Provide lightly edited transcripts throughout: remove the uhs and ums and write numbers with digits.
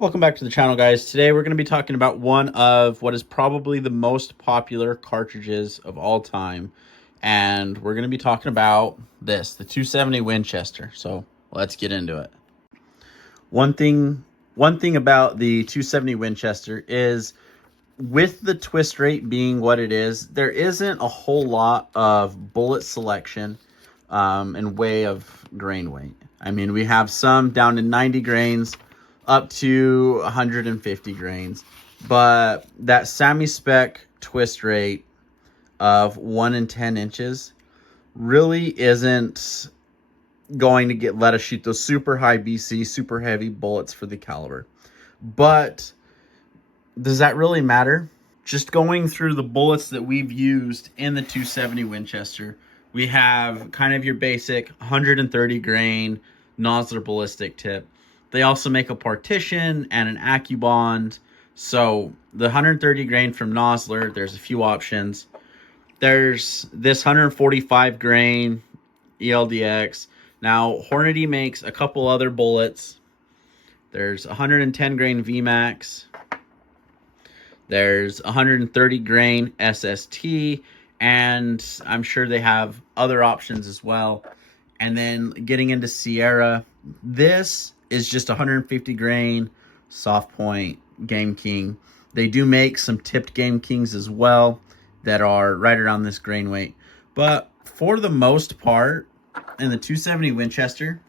Welcome back to the channel, guys. Today we're going to be talking about one of what is probably the most popular cartridges of all time. And we're going to be talking about this, the 270 Winchester. So let's get into it. One thing about the 270 Winchester is, with the twist rate being what it is, there isn't a whole lot of bullet selection in way of grain weight. I mean, we have some down to 90 grains, up to 150 grains, but that semi-spec twist rate of 1 in 10 inches really isn't going to let us shoot those super high BC, super heavy bullets for the caliber. But does that really matter? Just going through the bullets that we've used in the 270 Winchester, we have kind of your basic 130 grain Nosler ballistic tip. They also make a partition and an AccuBond. So the 130 grain from Nosler, there's a few options. There's this 145 grain ELDX. Now, Hornady makes a couple other bullets. There's 110 grain VMAX. There's 130 grain SST, and I'm sure they have other options as well. And then getting into Sierra, this is just 150 grain soft point Game King. They do make some tipped Game Kings as well that are right around this grain weight. But for the most part, in the 270 Winchester,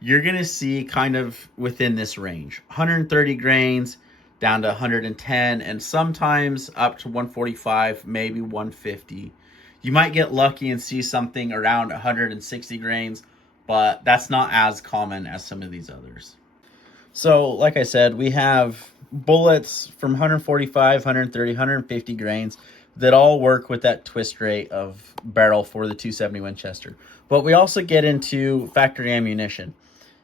you're going to see kind of within this range. 130 grains down to 110, and sometimes up to 145, maybe 150. You might get lucky and see something around 160 grains, but that's not as common as some of these others. So, like I said, we have bullets from 145, 130, 150 grains that all work with that twist rate of barrel for the 270 Winchester. But we also get into factory ammunition.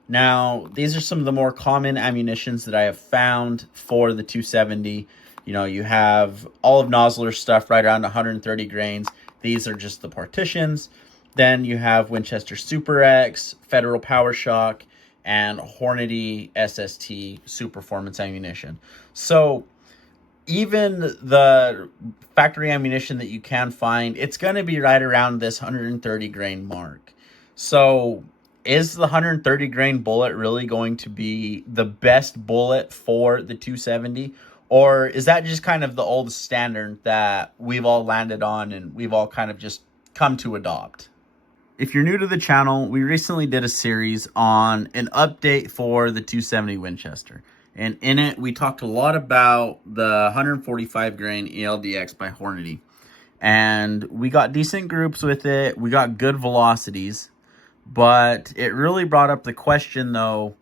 Now, these are some of the more common ammunitions that I have found for the 270. You know, you have all of Nosler's stuff right around 130 grains. These are just the partitions. Then you have Winchester Super X, Federal Power Shock, and Hornady SST Super Performance ammunition. So even the factory ammunition that you can find, it's going to be right around this 130 grain mark. So is the 130 grain bullet really going to be the best bullet for the 270? Or is that just kind of the old standard that we've all landed on and we've all kind of just come to adopt? If you're new to the channel, we recently did a series on an update for the 270 Winchester. And in it, we talked a lot about the 145 grain ELDX by Hornady. And we got decent groups with it. We got good velocities. But it really brought up the question, though.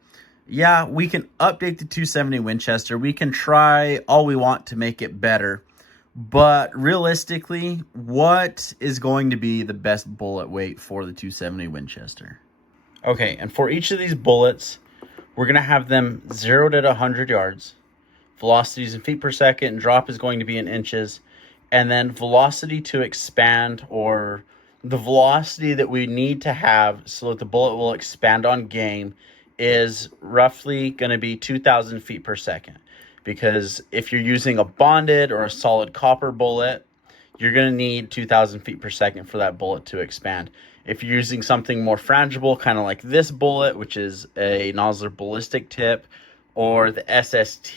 Yeah, we can update the 270 Winchester. We can try all we want to make it better. But realistically, what is going to be the best bullet weight for the 270 Winchester? Okay, and for each of these bullets, we're going to have them zeroed at 100 yards. Velocities in feet per second, and drop is going to be in inches. And then velocity to expand, or the velocity that we need to have so that the bullet will expand on game, is roughly going to be 2,000 feet per second. Because if you're using a bonded or a solid copper bullet, you're going to need 2,000 feet per second for that bullet to expand. If you're using something more frangible, kind of like this bullet, which is a Nosler ballistic tip, or the SST,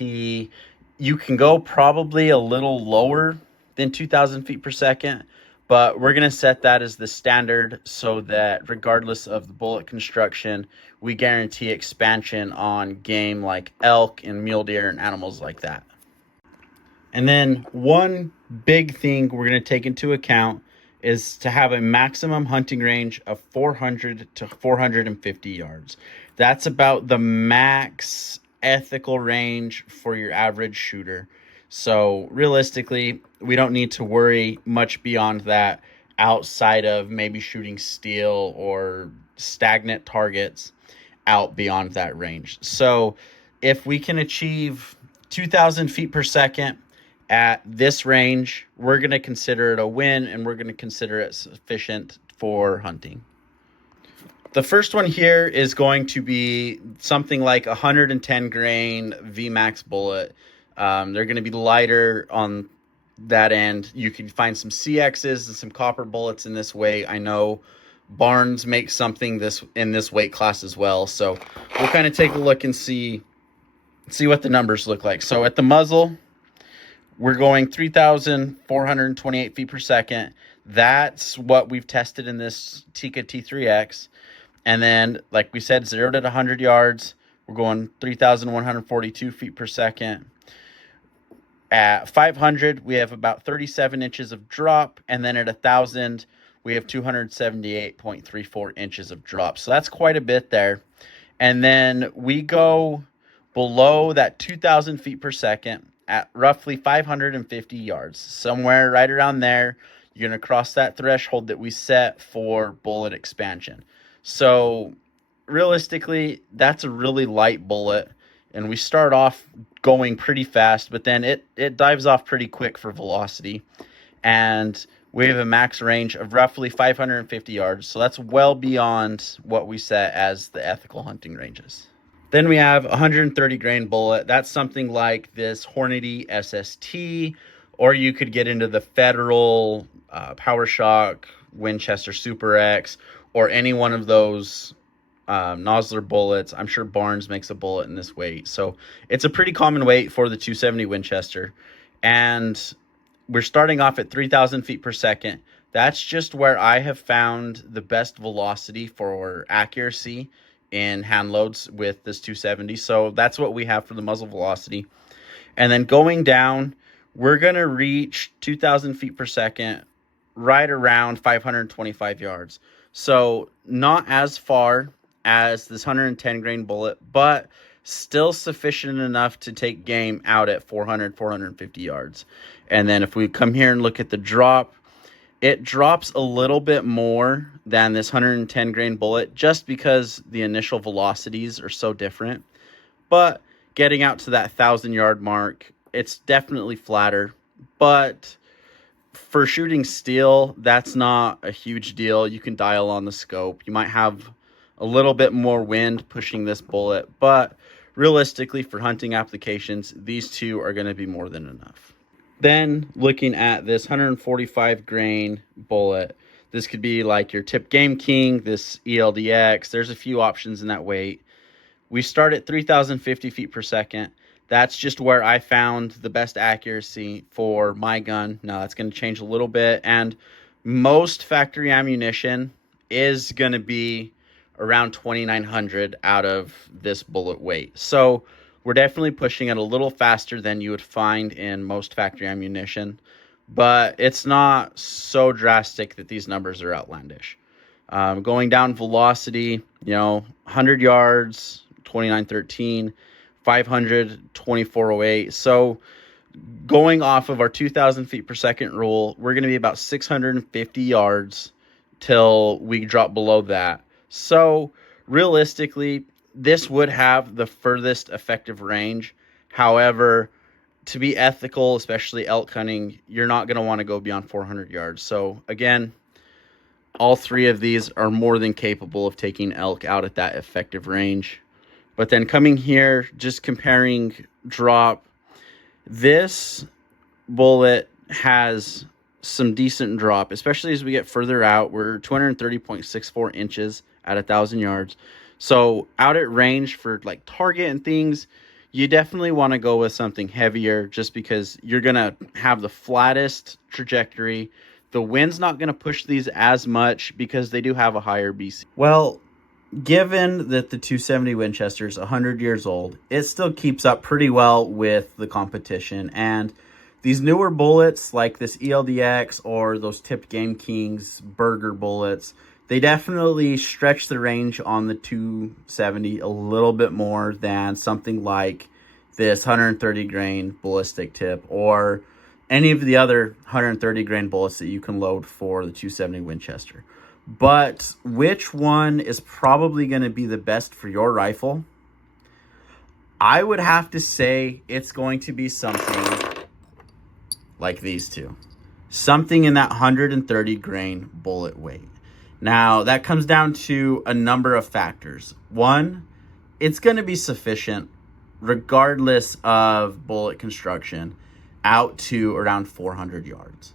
you can go probably a little lower than 2,000 feet per second. But we're going to set that as the standard so that regardless of the bullet construction, we guarantee expansion on game like elk and mule deer and animals like that. And then one big thing we're going to take into account is to have a maximum hunting range of 400 to 450 yards. That's about the max ethical range for your average shooter. So realistically, we don't need to worry much beyond that outside of maybe shooting steel or stagnant targets out beyond that range. So if we can achieve 2,000 feet per second at this range, we're going to consider it a win, and we're going to consider it sufficient for hunting. The first one here is going to be something like 110 grain VMAX bullet. They're going to be lighter on that end. You can find some CXs and some copper bullets in this weight. I know Barnes makes something in this weight class as well. So we'll kind of take a look and see what the numbers look like. So at the muzzle, we're going 3,428 feet per second. That's what we've tested in this Tikka T3X. And then, like we said, 0 to 100 yards, we're going 3,142 feet per second. At 500, we have about 37 inches of drop. And then at 1,000, we have 278.34 inches of drop. So that's quite a bit there. And then we go below that 2,000 feet per second at roughly 550 yards. Somewhere right around there, you're going to cross that threshold that we set for bullet expansion. So realistically, that's a really light bullet. And we start off going pretty fast, but then it dives off pretty quick for velocity. And we have a max range of roughly 550 yards. So that's well beyond what we set as the ethical hunting ranges. Then we have 130 grain bullet. That's something like this Hornady SST, or you could get into the Federal PowerShock Winchester Super X, or any one of those Nosler bullets. I'm sure Barnes makes a bullet in this weight. So it's a pretty common weight for the 270 Winchester. And we're starting off at 3,000 feet per second. That's just where I have found the best velocity for accuracy in hand loads with this 270. So that's what we have for the muzzle velocity. And then going down, we're going to reach 2,000 feet per second right around 525 yards. So not as far as this 110 grain bullet, but still sufficient enough to take game out at 450 yards. And then if we come here and look at the drop, it drops a little bit more than this 110 grain bullet just because the initial velocities are so different. But getting out to that 1,000-yard mark, it's definitely flatter. But for shooting steel, that's not a huge deal. You can dial on the scope. You might have a little bit more wind pushing this bullet, but realistically for hunting applications, these two are going to be more than enough. Then looking at this 145 grain bullet, this could be like your Tip Game King, this ELDX. There's a few options in that weight. We start at 3,050 feet per second. That's just where I found the best accuracy for my gun. Now that's going to change a little bit, and most factory ammunition is going to be around 2,900 out of this bullet weight. So we're definitely pushing it a little faster than you would find in most factory ammunition, but it's not so drastic that these numbers are outlandish. Going down velocity, 100 yards, 2913, 500, 2408. So going off of our 2,000 feet per second rule, we're going to be about 650 yards till we drop below that. So realistically, this would have the furthest effective range. However, to be ethical, especially elk hunting, you're not going to want to go beyond 400 yards. So again, all three of these are more than capable of taking elk out at that effective range. But then coming here, just comparing drop, this bullet has some decent drop, especially as we get further out. We're 230.64 inches at 1,000 yards. So out at range for like target and things, you definitely want to go with something heavier just because you're going to have the flattest trajectory. The wind's not going to push these as much because they do have a higher BC. Well, given that the 270 Winchester is 100 years old, it still keeps up pretty well with the competition. And these newer bullets like this ELDX or those Tip Game Kings burger bullets, they definitely stretch the range on the 270 a little bit more than something like this 130 grain ballistic tip or any of the other 130 grain bullets that you can load for the 270 Winchester. But which one is probably going to be the best for your rifle? I would have to say it's going to be something like these two. Something in that 130 grain bullet weight. Now, that comes down to a number of factors. One, it's going to be sufficient regardless of bullet construction out to around 400 yards.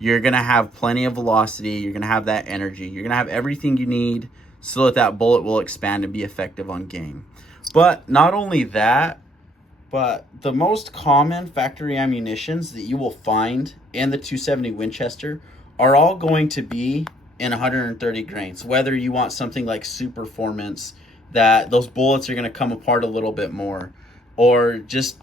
You're going to have plenty of velocity. You're going to have that energy. You're going to have everything you need so that that bullet will expand and be effective on game. But not only that, but the most common factory ammunitions that you will find in the 270 Winchester are all going to be in 130 grains. Whether you want something like super performance, that those bullets are going to come apart a little bit more, or just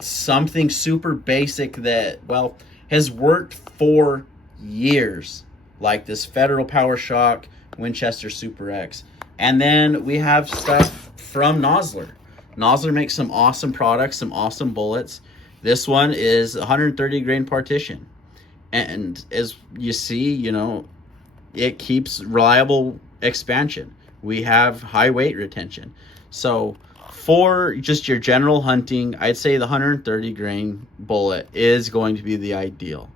something super basic that, well, has worked for years, like this Federal Power Shock Winchester Super X. And then we have stuff from Nosler. Nosler makes some awesome products, some awesome bullets. This one is 130 grain partition. And as you see, you know, it keeps reliable expansion. We have high weight retention. So for just your general hunting, I'd say the 130 grain bullet is going to be the ideal.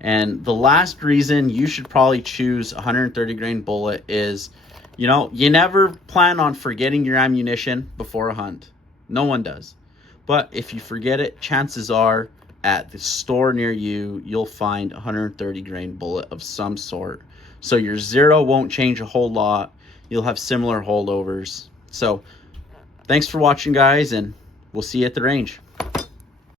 And the last reason you should probably choose 130 grain bullet is, you know, you never plan on forgetting your ammunition before a hunt. No one does. But if you forget it, chances are at the store near you, you'll find a 130 grain bullet of some sort. So your zero won't change a whole lot. You'll have similar holdovers. So thanks for watching, guys, and we'll see you at the range.